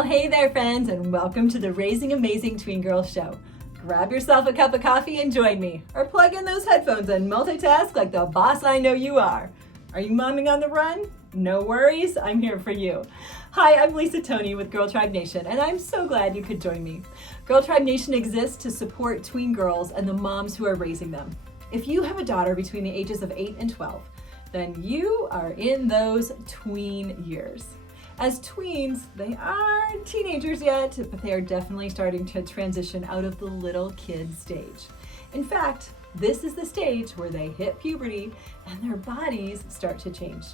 Well, hey there, friends, and welcome to the Raising Amazing Tween Girls show. Grab yourself a cup of coffee and join me, or plug in those headphones and multitask like the boss I know you are. Are you momming on the run? No worries, I'm here for you. Hi, I'm Lisa Tony with GirlTribe Nation, and I'm so glad you could join me. GirlTribe Nation exists to support tween girls and the moms who are raising them. If you have a daughter between the ages of 8 and 12, then you are in those tween years. As tweens, they aren't teenagers yet, but they are definitely starting to transition out of the little kid stage. In fact, this is the stage where they hit puberty and their bodies start to change.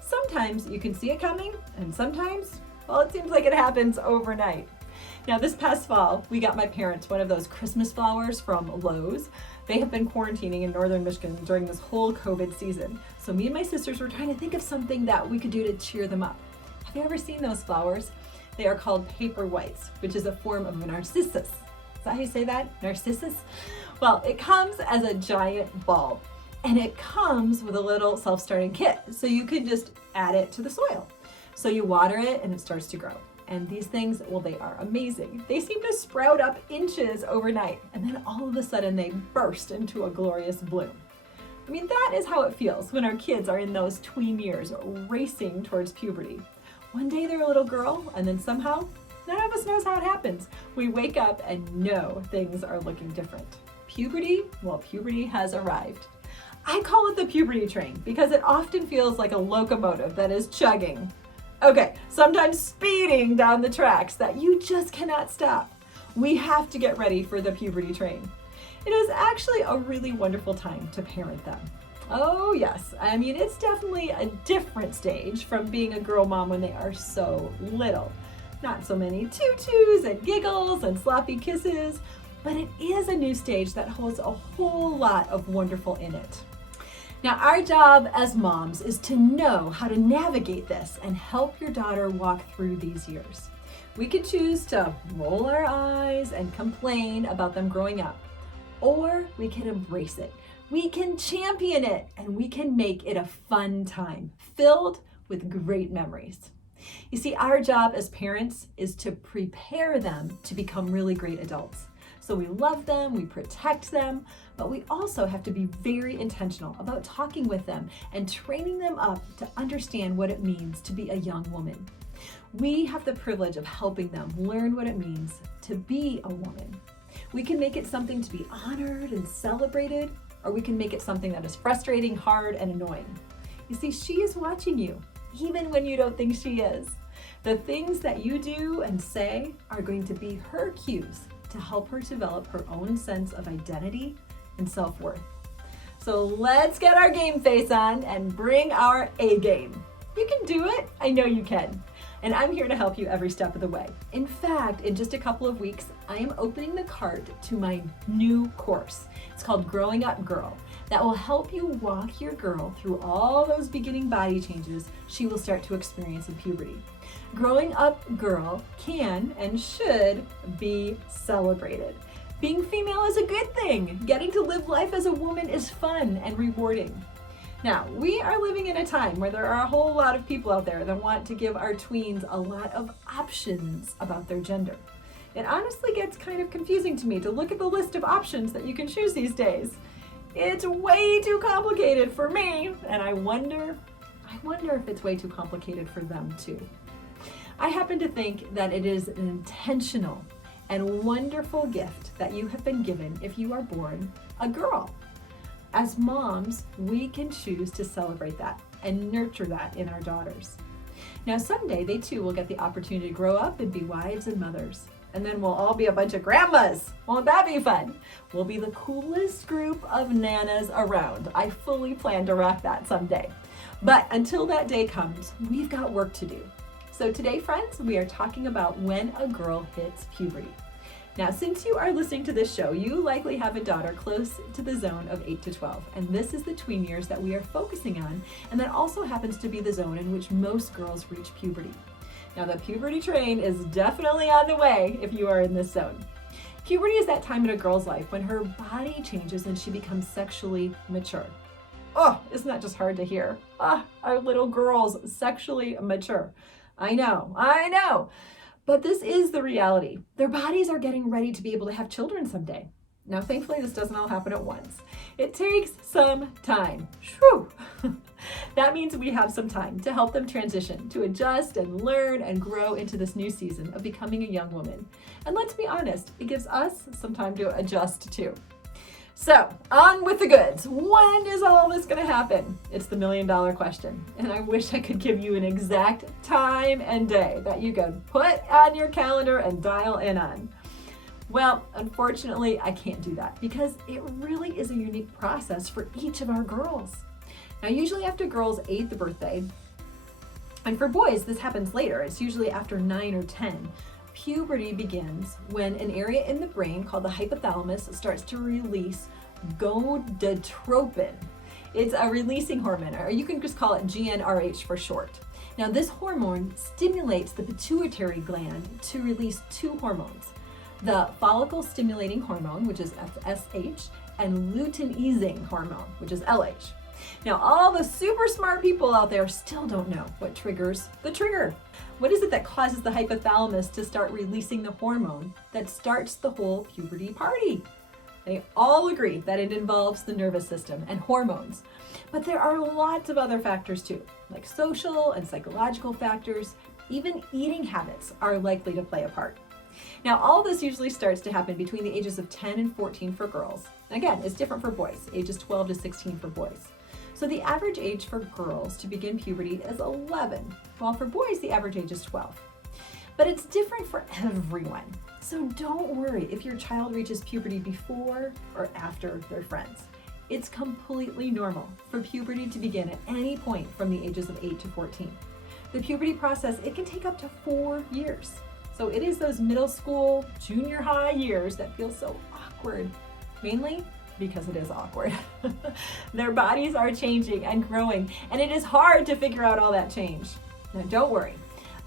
Sometimes you can see it coming, and sometimes, well, it seems like it happens overnight. Now, this past fall, we got my parents one of those Christmas flowers from Lowe's. They have been quarantining in northern Michigan during this whole COVID season. So me and my sisters were trying to think of something that we could do to cheer them up. Have you ever seen those flowers? They are called paper whites, which is a form of a narcissus. Is that how you say that? Narcissus? Well, it comes as a giant bulb, and it comes with a little self-starting kit. So you can just add it to the soil. So you water it and it starts to grow. And these things, well, they are amazing. They seem to sprout up inches overnight, and then all of a sudden they burst into a glorious bloom. I mean, that is how it feels when our kids are in those tween years, racing towards puberty. One day they're a little girl, and then somehow, none of us knows how it happens. We wake up and know things are looking different. Puberty? Well, puberty has arrived. I call it the puberty train because it often feels like a locomotive that is chugging. Okay, sometimes speeding down the tracks that you just cannot stop. We have to get ready for the puberty train. It is actually a really wonderful time to parent them. Oh yes, I mean, it's definitely a different stage from being a girl mom when they are so little. Not so many tutus and giggles and sloppy kisses, but it is a new stage that holds a whole lot of wonderful in it. Now, our job as moms is to know how to navigate this and help your daughter walk through these years. We could choose to roll our eyes and complain about them growing up, or we can embrace it. We can champion it, and we can make it a fun time filled with great memories. You see, our job as parents is to prepare them to become really great adults. So we love them, we protect them, but we also have to be very intentional about talking with them and training them up to understand what it means to be a young woman. We have the privilege of helping them learn what it means to be a woman. We can make it something to be honored and celebrated, or we can make it something that is frustrating, hard, and annoying. You see, she is watching you, even when you don't think she is. The things that you do and say are going to be her cues to help her develop her own sense of identity and self-worth. So let's get our game face on and bring our A game. You can do it. I know you can. And I'm here to help you every step of the way. In fact, in just a couple of weeks, I am opening the cart to my new course. It's called Growing Up Girl. That will help you walk your girl through all those beginning body changes she will start to experience in puberty. Growing Up Girl can and should be celebrated. Being female is a good thing. Getting to live life as a woman is fun and rewarding. Now, we are living in a time where there are a whole lot of people out there that want to give our tweens a lot of options about their gender. It honestly gets kind of confusing to me to look at the list of options that you can choose these days. It's way too complicated for me, and I wonder if it's way too complicated for them too. I happen to think that it is an intentional and wonderful gift that you have been given if you are born a girl. As moms, we can choose to celebrate that and nurture that in our daughters. Now, someday they too will get the opportunity to grow up and be wives and mothers. And then we'll all be a bunch of grandmas. Won't that be fun? We'll be the coolest group of nanas around. I fully plan to rock that someday. But until that day comes, we've got work to do. So today, friends, we are talking about when a girl hits puberty. Now, since you are listening to this show, you likely have a daughter close to the zone of 8 to 12, and this is the tween years that we are focusing on, and that also happens to be the zone in which most girls reach puberty. Now, the puberty train is definitely on the way if you are in this zone. Puberty is that time in a girl's life when her body changes and she becomes sexually mature. Oh, isn't that just hard to hear? Our little girls sexually mature. I know. But this is the reality. Their bodies are getting ready to be able to have children someday. Now, thankfully, this doesn't all happen at once. It takes some time. Shoo! That means we have some time to help them transition, to adjust and learn and grow into this new season of becoming a young woman. And let's be honest, it gives us some time to adjust too. So, on with the goods. When is all this going to happen? It's the million-dollar question. And I wish I could give you an exact time and day that you could put on your calendar and dial in on. Well, unfortunately, I can't do that because it really is a unique process for each of our girls. Now, usually after girls' 8th birthday, and for boys, this happens later. It's usually after 9 or 10. Puberty begins when an area in the brain called the hypothalamus starts to release gonadotropin. It's a releasing hormone, or you can just call it GnRH for short. Now, this hormone stimulates the pituitary gland to release two hormones, the follicle stimulating hormone, which is FSH, and luteinizing hormone, which is LH. Now, all the super smart people out there still don't know what triggers the trigger. What is it that causes the hypothalamus to start releasing the hormone that starts the whole puberty party? They all agree that it involves the nervous system and hormones. But there are lots of other factors too, like social and psychological factors. Even eating habits are likely to play a part. Now, all this usually starts to happen between the ages of 10 and 14 for girls. And again, it's different for boys, ages 12 to 16 for boys. So the average age for girls to begin puberty is 11, while for boys, the average age is 12. But it's different for everyone. So don't worry if your child reaches puberty before or after their friends. It's completely normal for puberty to begin at any point from the ages of 8 to 14. The puberty process, it can take up to 4 years. So it is those middle school, junior high years that feel so awkward, mainly because it is awkward. Their bodies are changing and growing, and it is hard to figure out all that change. Now, don't worry.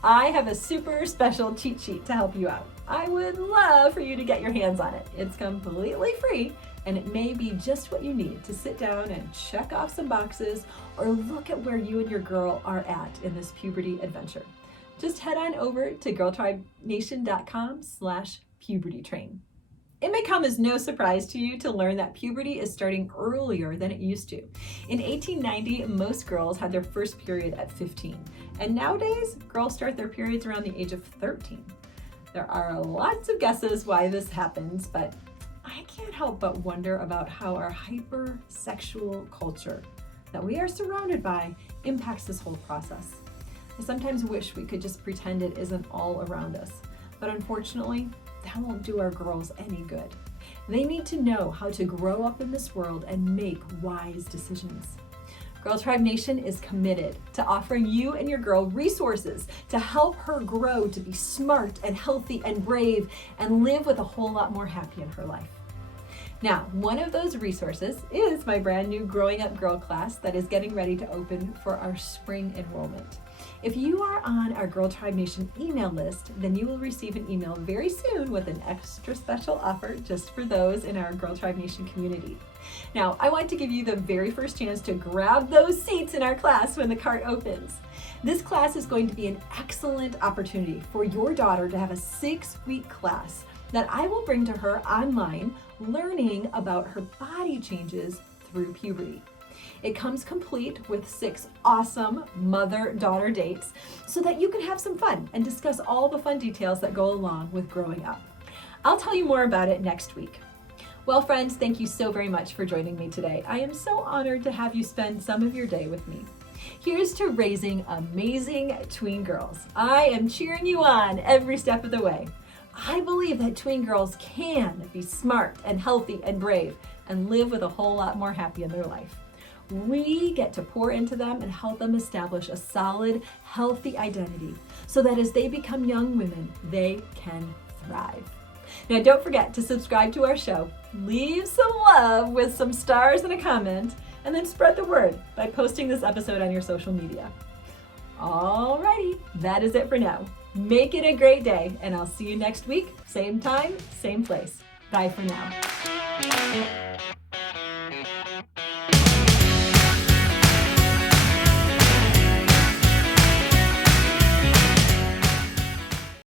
I have a super special cheat sheet to help you out. I would love for you to get your hands on it. It's completely free, and it may be just what you need to sit down and check off some boxes or look at where you and your girl are at in this puberty adventure. Just head on over to GirlTribeNation.com/pubertytrain. It may come as no surprise to you to learn that puberty is starting earlier than it used to. In 1890, most girls had their first period at 15, and nowadays, girls start their periods around the age of 13. There are lots of guesses why this happens, but I can't help but wonder about how our hypersexual culture that we are surrounded by impacts this whole process. I sometimes wish we could just pretend it isn't all around us, but unfortunately, that won't do our girls any good. They need to know how to grow up in this world and make wise decisions. GirlTribe Nation is committed to offering you and your girl resources to help her grow to be smart and healthy and brave and live with a whole lot more happy in her life. Now, one of those resources is my brand new Growing Up Girl class that is getting ready to open for our spring enrollment. If you are on our GirlTribe Nation email list, then you will receive an email very soon with an extra special offer just for those in our GirlTribe Nation community. Now, I want to give you the very first chance to grab those seats in our class when the cart opens. This class is going to be an excellent opportunity for your daughter to have a 6-week class that I will bring to her online, learning about her body changes through puberty. It comes complete with 6 awesome mother-daughter dates so that you can have some fun and discuss all the fun details that go along with growing up. I'll tell you more about it next week. Well, friends, thank you so very much for joining me today. I am so honored to have you spend some of your day with me. Here's to raising amazing tween girls. I am cheering you on every step of the way. I believe that tween girls can be smart and healthy and brave and live with a whole lot more happy in their life. We get to pour into them and help them establish a solid, healthy identity so that as they become young women, they can thrive. Now, don't forget to subscribe to our show, leave some love with some stars and a comment, and then spread the word by posting this episode on your social media. Alrighty, that is it for now. Make it a great day, and I'll see you next week, same time, same place. Bye for now.